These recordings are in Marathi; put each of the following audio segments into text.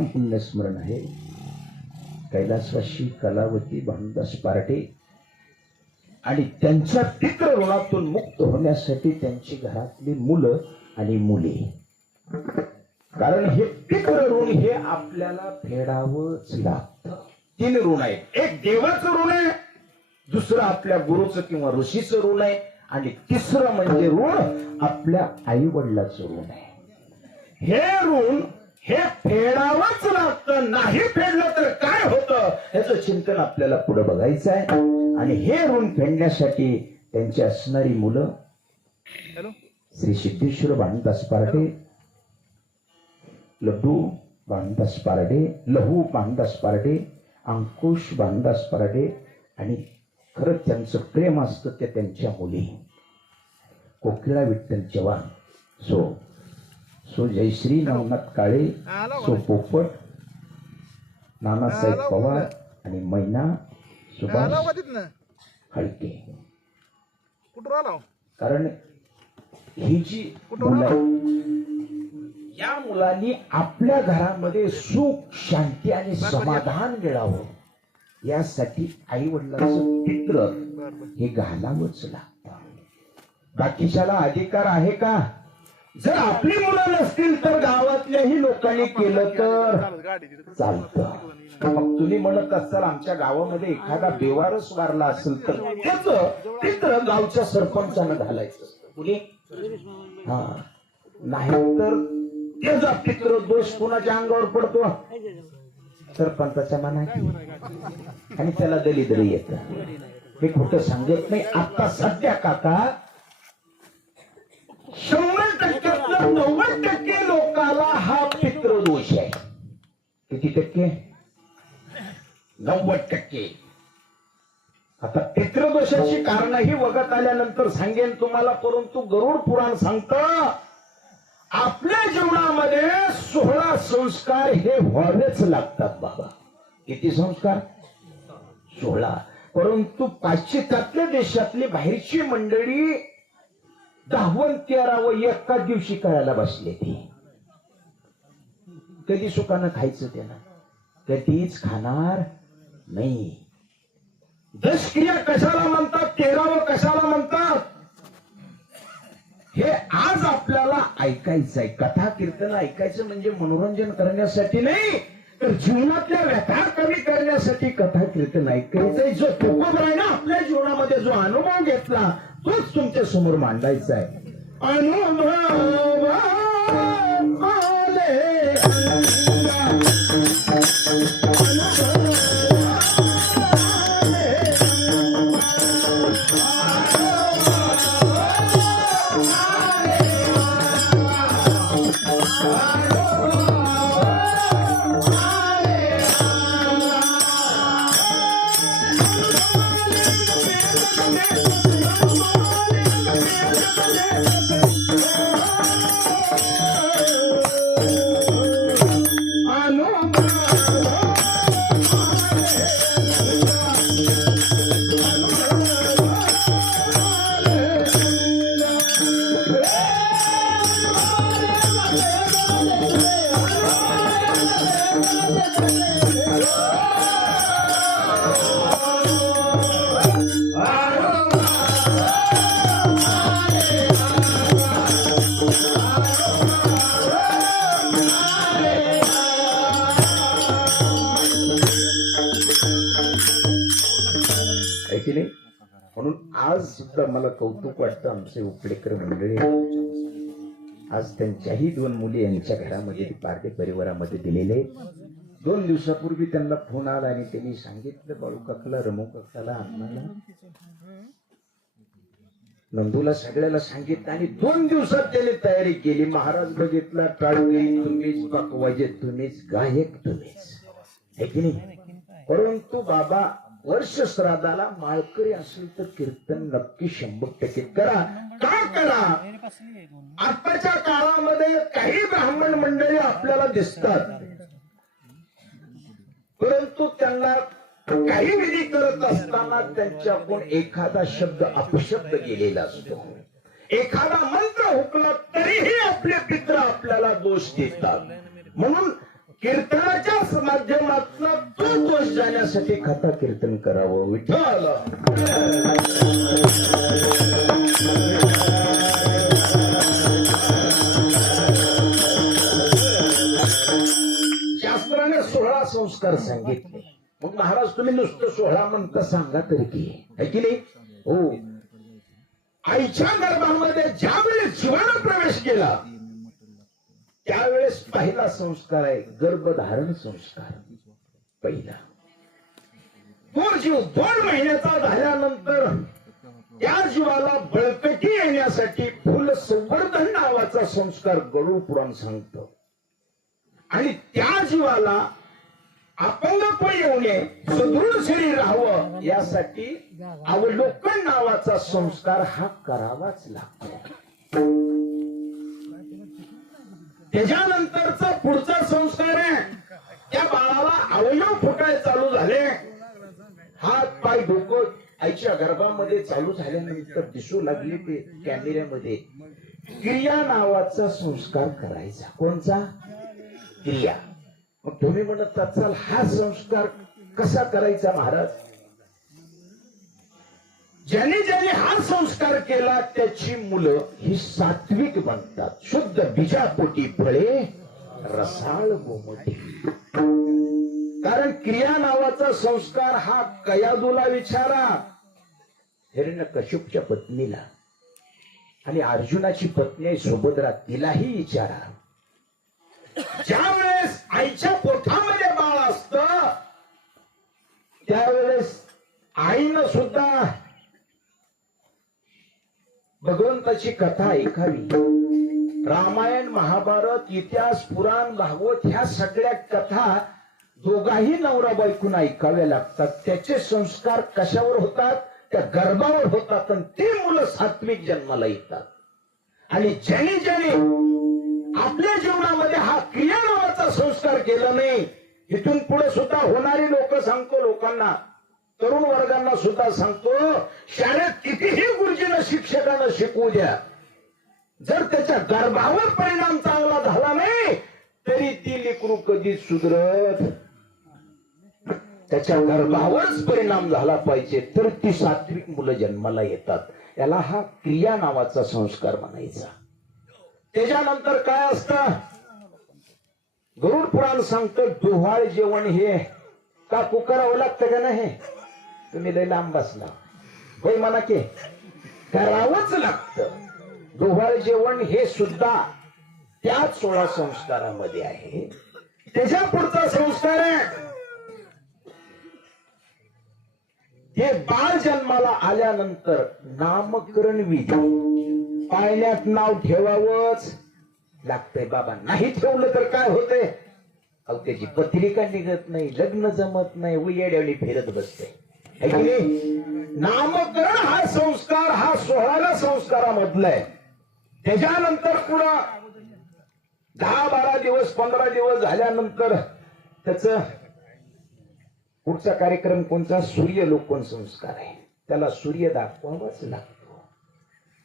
प्रथम पुण्यस्मरण आहे. कैलासवासी कलावती भानुदास पार्टे आणि त्यांच्या पित्र ऋणातून मुक्त होण्यासाठी त्यांची घरातली मुलं आणि मुले. कारण हे पित्र ऋण हे आपल्याला फेडावंच लागतं. तीन ऋण आहेत. एक देवाचं ऋण आहे दुसरं आपल्या गुरुचं किंवा ऋषीचं ऋण आहे आणि तिसरं म्हणजे ऋण आपल्या आई वडिलाचं ऋण आहे. हे ऋण हे फेडावंच लागतं नाही फेडलं तर काय होतं? ह्याचं चिंतन आपल्याला पुढे बघायचं आहे. आणि हे ऋण फेडण्यासाठी त्यांची असणारी मुलं श्री सिद्धेश्वर भानुदास पारडे लड्डू भानुदास पारडे लहू भानुदास पारडे अंकुश भानुदास पारडे आणि खरं त्यांचं प्रेम असतं ते त्यांच्या मुली. कोकिळा विठ्ठल चव्हाण. सो सो जयश्री नवनाथ काळे सो पोपट नानासाहेब पवार आणि मैना सुभाष हळके कारण ही जी मुलं या मुलांनी आपल्या घरामध्ये सुख शांती आणि समाधान मिळावं यासाठी आई वडिलांचं पित्र हे घालावंच लागतं. बाकीच्याला अधिकार आहे का? जर आपली मुलं नसतील तर गावातल्याही लोकांनी केलं तर चालतं. तुम्ही म्हणत असाल आमच्या गावामध्ये एखादा बेवारस वारला असेल तर त्याच चित्र गावच्या सरपंचानं घालायचं हा. नाही तर त्याचा पित्र दोष कुणाच्या अंगावर पडतो? सरपंचाच्या मनात. आणि त्याला दलिद्र येत. मी खोटं सांगत नाही. आता सध्या काका शंभर नव्वद टक्के लोकाला हा पितृदोष आहे. किती टक्के? नव्वद टक्के. आता पितृदोषाची कारणही बघत आल्यानंतर सांगेन तुम्हाला परंतु गरुड पुराण सांगत आपल्या जीवनामध्ये सोळा संस्कार हे व्हावेच लागतात बाबा. किती संस्कार? सोळा. परंतु पाश्चित्यातल्या देशातली बाहेरची मंडळी दहावं तेरावं एका दिवशी करायला बसले ते. कधी सुखानं खायचं त्याला? कधीच खाणार नाही. दशक्रिया कशाला म्हणतात? तेरावं कशाला म्हणतात? हे आज आपल्याला ऐकायचंय. कथा कीर्तन ऐकायचं म्हणजे मनोरंजन करण्यासाठी नाही तर जीवनातल्या व्यथा कमी करण्यासाठी कथा कीर्तन ऐकायचंय जो तुकोबरायनं आपल्या जीवनामध्ये जो अनुभव घेतला तोच तुमच्यासमोर मांडायचा आहे. अनुभव. की नाही म्हणून आज सुद्धा मला कौतुक वाटतं आमचे उपलेकर मंडळी. आज त्यांच्याही दोन मुली यांच्या घरामध्ये पार्टे परिवारामध्ये दिलेले. दोन दिवसापूर्वी त्यांना फोन आला आणि त्यांनी सांगितलं बाळू काकाला रमू काकाला आम्हाला नंदूला सगळ्याला सांगितलं आणि दोन दिवसात त्याने तयारी केली. महाराज बघितला टाळगरी तुम्हीच पकवाजे तुम्हीच गायक तुम्हीच. है की नाही? परंतु बाबा वर्ष श्राद्धाला माळकरी असेल तर कीर्तन नक्की शंभर टक्के करा. का करा? आताच्या काळामध्ये काही ब्राह्मण मंडळी आपल्याला दिसतात. परंतु त्यांना काही विधी करत असताना त्यांच्याकडून एखादा शब्द अपशब्द गेलेला असतो. एखादा मंत्र हुकला तरीही आपले पित्र आपल्याला दोष देतात. म्हणून कीर्तनाच्या माध्यमातून तो दोष जाण्यासाठी कथा कीर्तन करावं विठ्ठल. शास्त्राने सोळा संस्कार सांगितले. मग महाराज तुम्ही नुसतं सोहळा म्हणता सांगा तरी की. की नाही? हो. आईच्या गर्भामध्ये ज्यावेळेस जीवानं प्रवेश केला त्यावेळेस पहिला संस्कार आहे गर्भधारण संस्कार. पहिला. तो जीव दोन महिन्याचा झाल्यानंतर त्या जीवाला बळकटी येण्यासाठी फुल संवर्धन नावाचा संस्कार गरुड पुराण सांगतो. आणि त्या जीवाला अपंगत्व येऊ नये सुदृढ शरीर राहावं यासाठी अवलोकन नावाचा संस्कार हा करावाच लागतो. त्याच्यानंतरचा पुढचा संस्कार आहे. त्या बाळाला अवयव फुटाय चालू झाले. हात पाय डोकं आईच्या गर्भामध्ये चालू झाल्यानंतर दिसू लागले ते कॅमेऱ्यामध्ये. क्रिया नावाचा संस्कार करायचा. कोणचा? क्रिया. मग तुम्ही म्हणत असाल हा संस्कार कसा करायचा महाराज? ज्याने ज्याने हा संस्कार केला त्याची मुलं ही सात्विक बनतात. शुद्ध बीजापोटी फळे रसाळ गोमटी कारण क्रिया नावाचा संस्कार हा कयादूला विचारा. हिरण्य कश्यपच्या पत्नीला आणि अर्जुनाची पत्नी सुभद्रा तिलाही विचारा. ज्यावेळेस आईच्या पोटामध्ये बाळ असत त्यावेळेस आईनं सुद्धा भगवंताची कथा ऐकावी. रामायण महाभारत इतिहास पुराण भागवत ह्या सगळ्या कथा दोघाही नवरा बायकून ऐकाव्या लागतात. त्याचे संस्कार कशावर होतात? त्या गर्भावर होतात आणि ते मुलं सात्विक जन्माला येतात. आणि ज्याने ज्याने आपल्या जीवनामध्ये हा क्रिया नावाचा संस्कार केला नाही इथून पुढे सुद्धा होणारी लोक सांगतो लोकांना तरुण वर्गांना सुद्धा सांगतो शाळेत कितीही गुरुजीनं शिक्षकांना शिकवू द्या. जर त्याच्या गर्भावर परिणाम चांगला झाला नाही तरी ती लेकरू कधीच सुधरत त्याच्या गर्भावरच परिणाम झाला पाहिजे तर ती सात्विक मुलं जन्माला येतात. याला हा क्रिया नावाचा संस्कार म्हणायचा. त्याच्यानंतर काय असतं? गरुड पुराण सांगतं डोहाळ जेवण हे. का करावं लागतं का नाही? तुम्ही लय लांब बसला. होय म्हणा की करावंच लागत. डोहाळ जेवण हे सुद्धा त्याच सोळा संस्कारामध्ये आहे. त्याच्या पुढचा संस्कार आहे. हे बाळ जन्माला आल्यानंतर नामकरण विधी. पाळण्यात नाव ठेवावंच लागतंय. बाबा नाही ठेवलं तर काय होतंय? अहो त्याची पत्रिका निघत नाही लग्न जमत नाही उयेड्यावणी फिरत बसते नामकरण हा संस्कार हा सोळाव्या संस्कारामधला आहे त्याच्यानंतर पुन्हा दहा बारा दिवस पंधरा दिवस झाल्यानंतर त्याच पुढचा कार्यक्रम कोणता? सूर्यलोकन संस्कार आहे. त्याला सूर्य दाखवावाच लागतो.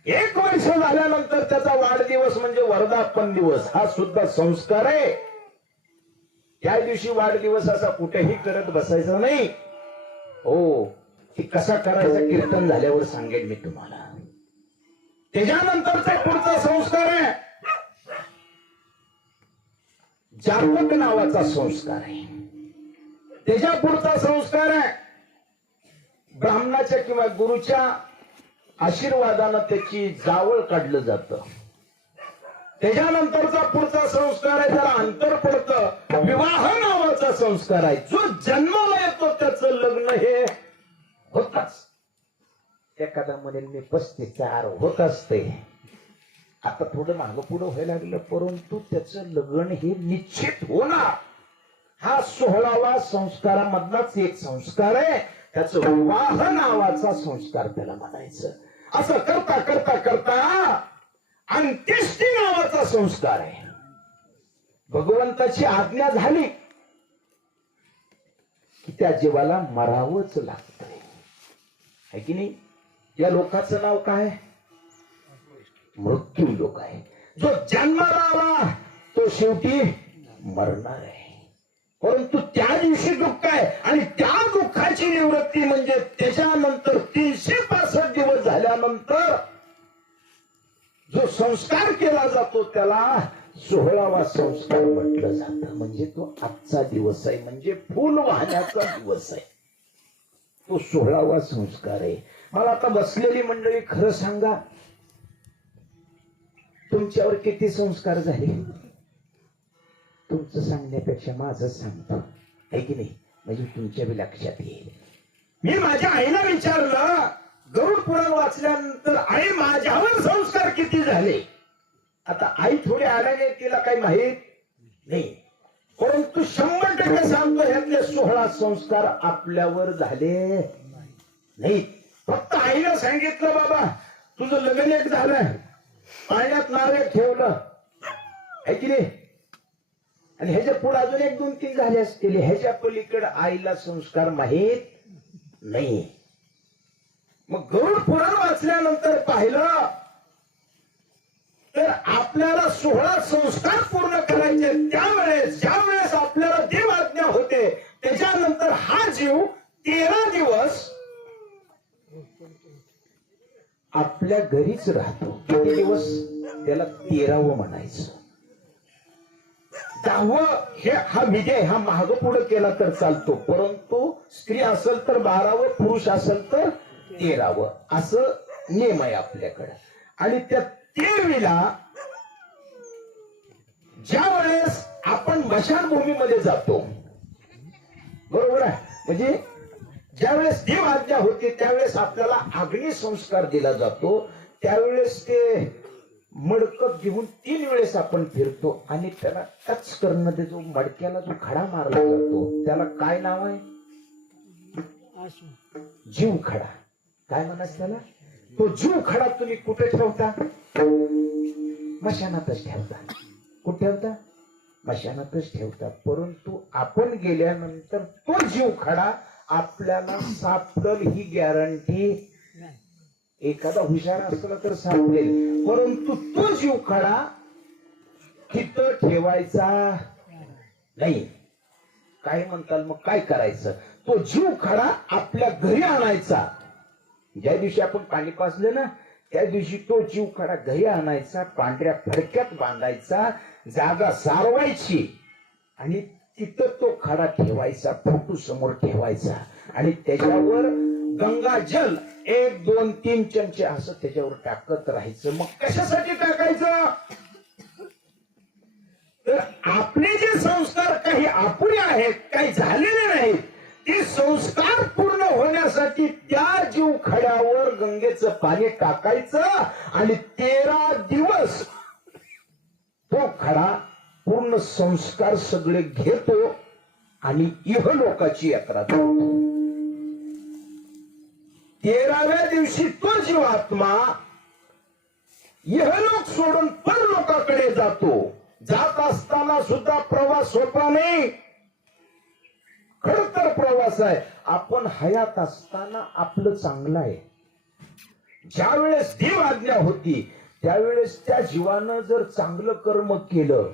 एक वर्ष झाल्यानंतर त्याचा वाढदिवस म्हणजे वर्धापन दिवस. हा सुद्धा संस्कार आहे. त्या दिवशी वाढदिवस असा कुठेही करत बसायचा नाही. हो. की कसा करायचा कीर्तन झाल्यावर सांगेन मी तुम्हाला. त्याच्यानंतरचा पुढचा संस्कार आहे. जातक नावाचा संस्कार आहे. त्याच्या पुढचा संस्कार आहे. ब्राह्मणाच्या किंवा गुरुच्या आशीर्वादानं त्याची जावळ काढलं जातं. त्याच्यानंतरचा पुढचा संस्कार आहे त्याला अंतर पडतं. विवाह नावाचा संस्कार आहे. जो जन्माला येतो त्याचं लग्न हे होतच. एखादा म्हणेल मी पस्तीस चार होत असते. आता थोडं मागं पुढं व्हायला लागलं परंतु त्याचं लग्न हे निश्चित होणार. हा सोहळावा संस्कारामधलाच एक संस्कार आहे. त्याचं विवाह नावाचा संस्कार त्याला म्हणायचं. असं करता करता करता अंत्येष्टी नावाचा संस्कार आहे. भगवंताची आज्ञा झाली की त्या जीवाला मरावंच लागत आहे की नाही? या लोकांचं नाव काय? मृत्यू लोक आहे. जो जन्माला आला तो शेवटी मरणार आहे. परंतु त्या दिवशी दुःख आहे आणि त्या दुःखाची निवृत्ती म्हणजे त्याच्यानंतर तीनशे पासष्ट दिवस झाल्यानंतर जो संस्कार केला जातो त्याला सोहळावा संस्कार म्हटलं जात. म्हणजे तो आजचा दिवस आहे. म्हणजे फुल वाहण्याचा दिवस आहे. तो सोहळावा संस्कार आहे. मला आता बसलेली मंडळी खरं सांगा तुमच्यावर किती संस्कार झाले? तुमचं सांगण्यापेक्षा माझं सांगतो. आहे की नाही? म्हणजे तुमच्या बी लक्षात येईल. मी माझ्या आईला विचारलं गरुड पुराण वाचल्यानंतर आई माझ्यावर संस्कार किती झाले? आता आई थोडी आल्याने तिला काही माहीत नाही. परंतु शंभर टक्के सांगतो ह्यातले सोहळा संस्कार आपल्यावर झाले नाही फक्त आईला सांगितलं बाबा तुझं लग्न एक झालं. पाण्यात नारळ ठेवलं. है की नाही? आणि ह्याच्या पुढे अजून एक दोन तीन झाले असतील. ह्याच्या पलीकडे आईला संस्कार माहीत नाही. मग गरुड पुराण वाचल्यानंतर पाहिलं तर आपल्याला सोळा संस्कार पूर्ण करायचे त्यावेळेस ज्यावेळेस आपल्याला देव आज्ञा होते त्याच्यानंतर हा जीव तेरा दिवस आपल्या घरीच राहतो. किती दिवस? त्याला तेरावं म्हणायचं. दहावं हे हा विजय हा माग पुढे केला तर चालतो. परंतु स्त्री असेल तर बारावं पुरुष असेल तर तेरावं असं नियम आहे आपल्याकडे. आणि त्या तेरवीला ज्या वेळेस आपण मशानभूमीमध्ये जातो बरोबर आहे? म्हणजे ज्यावेळेस देव आज्ञा होते त्यावेळेस आपल्याला अग्नी संस्कार दिला जातो. त्यावेळेस ते मडकत घेऊन तीन वेळेस आपण फिरतो आणि त्याला टच करणं ते जो मडक्याला जो खडा मारला जातो त्याला काय नाव आहे? जीव खडा काय म्हणास त्याला? तो जीव खडा तुम्ही कुठे ठेवता? मशानातच ठेवता. कुठे ठेवता? मशानातच ठेवता. परंतु आपण गेल्यानंतर तो जीव खडा आपल्याला सापडल ही गॅरंटी एखादा हुशार असला तर सापडेल. परंतु तो जीव खडा तिथं ठेवायचा नाही. काय म्हणताल मग? काय करायचं? तो जीव खडा आपल्या घरी आणायचा. ज्या दिवशी आपण पाणी पाजलं ना त्या दिवशी तो जीव खडा घरी आणायचा पांढऱ्या फडक्यात बांधायचा जागा सारवायची. आणि तिथं तो खडा ठेवायचा फोटो समोर ठेवायचा. आणि त्याच्यावर गंगा जल एक दोन तीन चमचे असं त्याच्यावर टाकत राहायचं. मग कशासाठी टाकायचं? तर आपले जे संस्कार काही आपले आहेत काही झालेले नाहीत ते संस्कार पूर्ण होण्यासाठी त्या जीव खड्यावर गंगेचं पाणी टाकायचं आणि तेरा दिवस तो खडा पूर्ण संस्कार सगळे घेतो आणि इहलोकाची यात्रा तेराव्या दिवशी तो जीवात्मा इहलोक सोडून परलोकाकडे जातो. जात असताना सुद्धा प्रवास सोपा नाही. खर तर प्रवास आहे. आपण हयात असताना आपलं चांगलं आहे. ज्या वेळेस देव आज्ञा होती त्यावेळेस त्या जीवानं जर चांगलं कर्म केलं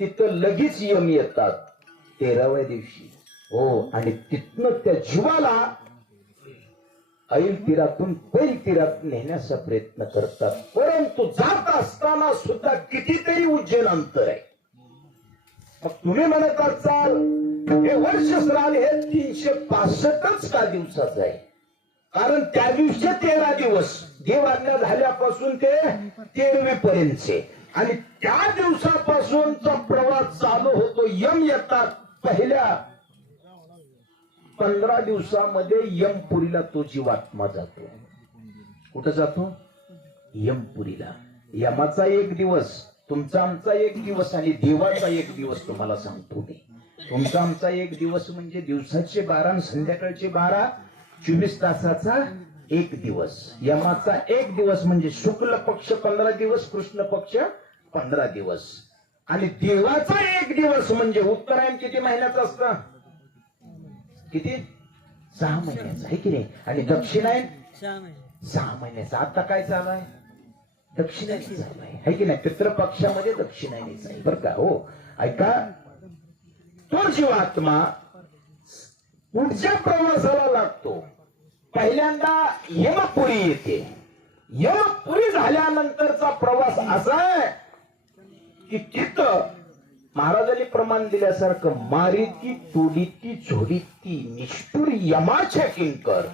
तिथं लगेच यम येतात. तेराव्या दिवशी. हो आणि तिथनं त्या जीवाला ऐल तीरातून पैल तीरात नेण्याचा प्रयत्न करतात. परंतु जात असताना सुद्धा कितीतरी उज्जैन अंतर आहे. मग तुम्ही म्हणत असाल हे वर्ष स्नान हे तीनशे पासष्टच का दिवसाचं आहे? कारण त्या दिवशी तेरा दिवस. देवाज्ञा झाल्यापासून ते तेरवी पर्यंतचे आणि त्या दिवसापासूनचा प्रवास चालू होतो यम येतात पहिल्या. पंधरा दिवसामध्ये यमपुरीला तो जीवात्मा जातो. कुठं जातो? यमपुरीला यमाचा एक दिवस तुमचा आमचा एक दिवस आणि देवाचा एक दिवस तुम्हाला सांगतो मी. तुमचा आमचा एक दिवस म्हणजे दिवसाचे बारा आणि संध्याकाळचे बारा चोवीस तासाचा एक दिवस. यमाचा एक दिवस म्हणजे शुक्ल पक्ष पंधरा दिवस कृष्ण पक्ष पंधरा दिवस. आणि देवाचा एक दिवस म्हणजे उत्तरायण किती महिन्याचं असतं? किती? सहा महिन्याचं आहे की नाही? आणि दक्षिणायन? सहा महिने. सहा महिन्याचा. आता काय चालू आहे? दक्षिणायनी चालू आहे. है की नाही? पितृपक्षामध्ये दक्षिणायनीच आहे बरं का? हो. ऐका. तो जीवात्मा पुढच्या प्रवासाला लागतो. पहिल्यांदा यमपुरी येते. यमपुरी झाल्यानंतरचा प्रवास असा आहे की तिथं महाराजांनी प्रमाण दिल्यासारखं मारिती तोडीती झोडीती निष्ठुर यमाच्या किंकर.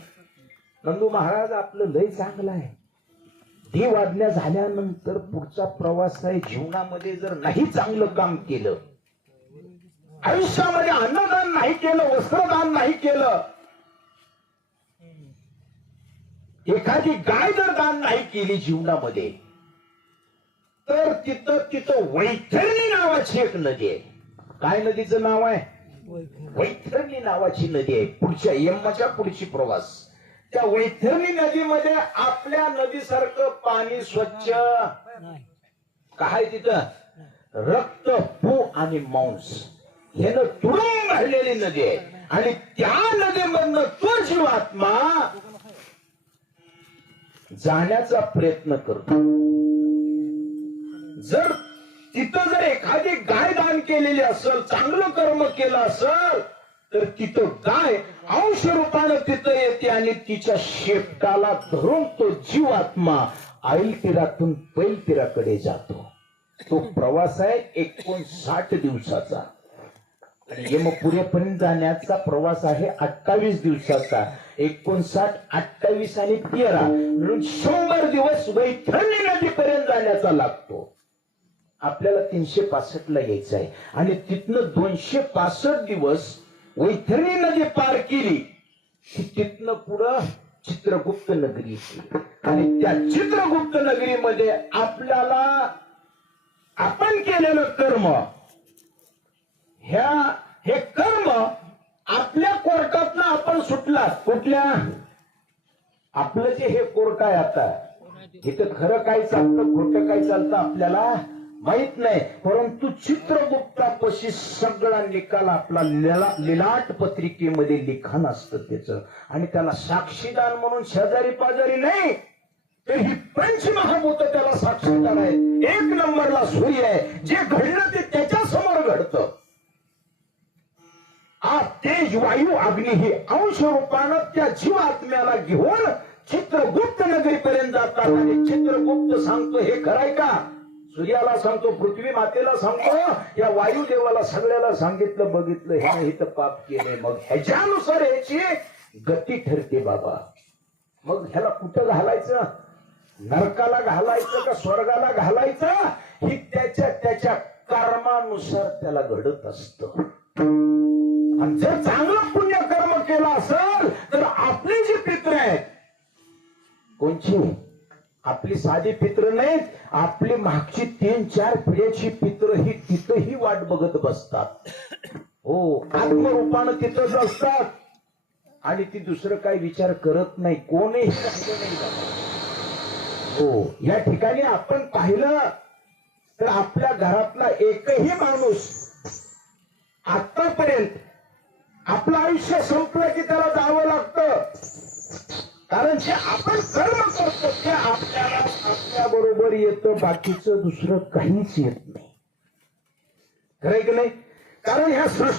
नंदू महाराज आपलं लय चांगलं आहे. ती आज्ञा झाल्यानंतर पुढचा प्रवास आहे. जीवनामध्ये जर नाही चांगलं काम केलं आयुष्यामध्ये अन्नदान नाही केलं वस्त्रदान नाही केलं एखादी गाय जर दान नाही केली जीवनामध्ये तर तिथं तिथं वैतरणी नावाची एक नदी आहे. काय नदीचं नाव आहे? वैतरणी. नावाची नदी आहे. पुढच्या यमाच्या पुढची प्रवास. त्या वैतरणी नदीमध्ये आपल्या नदीसारखं पाणी स्वच्छ. काय तिथं? रक्त पू आणि मांस. ह्यानं तुडून भरलेली नदी आहे. आणि त्या नदीमधनं तो जीवात्मा जाण्याचा प्रयत्न करतो. जर तिथं जर एखादी गाय दान केलेली असेल चांगलं कर्म केलं असेल तर तिथं गाय अंश रूपानं तिथं येते आणि तिच्या शेपटाला धरून तो जीवात्मा आईल तीरातून पैल तीराकडे जातो. तो प्रवास आहे एकोणसाठ दिवसाचा. आणि यमपुरेपर्यंत जाण्याचा प्रवास आहे अठ्ठावीस दिवसाचा. एकोणसाठ अठ्ठावीस आणि तेरा. म्हणून शंभर दिवस वैठणी नदीपर्यंत जाण्याचा लागतो. आपल्याला तीनशे पासष्ट ला यायचं आहे. आणि तिथनं दोनशे पासष्ट दिवस वैतरणी नदी पार केली की तिथनं पुढं चित्रगुप्त नगरी आणि त्या चित्रगुप्त नगरीमध्ये आपल्याला आपण केलेलं कर्म ह्या हे कर्म आपल्या कोर्टातनं आपण सुटला कुठल्या? आपलं जे हे कोर्ट आहे आता इथं खरं काय चालतं खोटं काय चालतं आपल्याला? माहीत नाही. परंतु चित्रगुप्तापशी सगळा निकाल आपला लिलाट पत्रिकेमध्ये लिखाण असतं त्याचं. आणि त्याला साक्षीदार म्हणून शेजारी पाजारी नाही. तर ही पंचमहाभूत त्याला साक्षीदार आहेत एक नंबरला सूर्य आहे. जे घडलं ते त्याच्यासमोर घडतं. आ तेज वायू अग्नी हे अंश रूपानं त्या जीवात्म्याला घेऊन चित्रगुप्त नगरीपर्यंत जातात. आणि चित्रगुप्त सांगतो हे खरंय का? सूर्याला सांगतो पृथ्वी मातेला सांगतो या वायुदेवाला सगळ्याला सांगितलं बघितलं हे तर पाप केलंय मग ह्याच्यानुसार ह्याची गती ठरते बाबा. मग ह्याला कुठं घालायचं? नरकाला घालायचं का स्वर्गाला घालायचं? ही त्याच्या त्याच्या कर्मानुसार त्याला घडत असतं. आणि जर चांगलं पुण्य कर्म केलं असेल तर आपले जे पित्र आहेत कोणची? आपली साधी पित्र नाही आपली मागची तीन चार पिढ्याची पित्र ही तिथंही वाट बघत बसतात. हो आत्मरूपानं तिथंच असतात आणि ती दुसरं काही विचार करत नाही कोणीही नाही हो या ठिकाणी आपण पाहिलं तर आपल्या घरातला एकही माणूस आतापर्यंत आपलं आयुष्य संपलं की त्याला जावं लागतं. कारण जे आपण कर्म करतो ते आपल्याला आपल्या बरोबर येतं बाकीचं दुसरं काहीच येत नाही. खरंय की नाही? कारण ह्या सृष्टी